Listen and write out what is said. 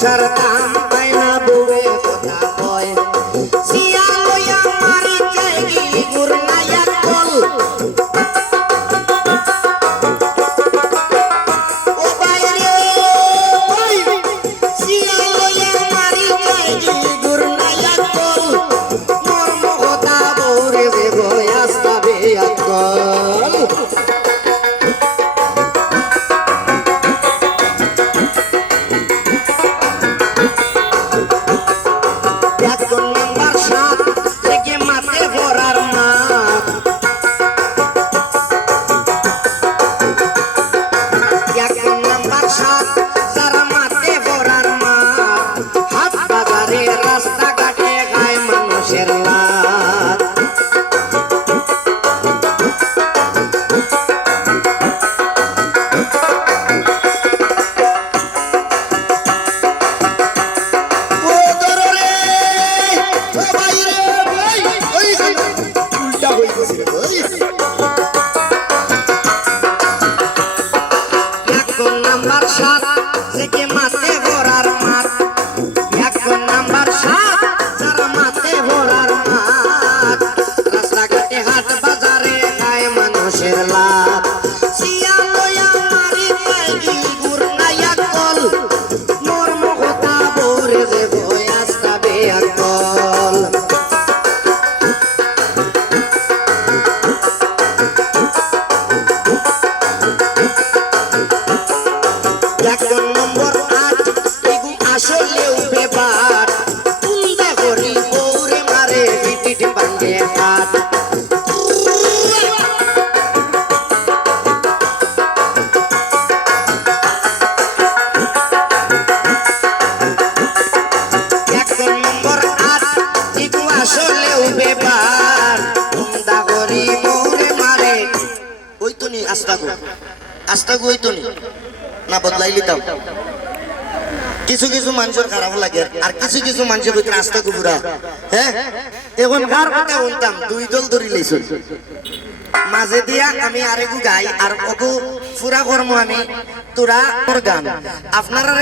পয়সার দাম পায় না বউয়ে কথা কয় সিয়া লইয়া মারি যায় গিলি গুর নাইয়া কল ও বাইরে ওই সিয়া লইয়া মারি যায় গিলি গুর নাইয়া কল মর্ম কথা বউরে দেবো আস্তা বেয়া কল না বদলাই লিতাম কিছু কিছু মানুষের খারাপ লাগে আর কিছু কিছু মানুষের ভিতরে আস্থা গুবুরা হ্যাঁ এখন কার কথা বলতাম দুই দল ধরি লইছুন মাঝে দিয়া আমি আরেকু গাই আর ওকু পুরা কর্ম আমি তোরা গান আপনারা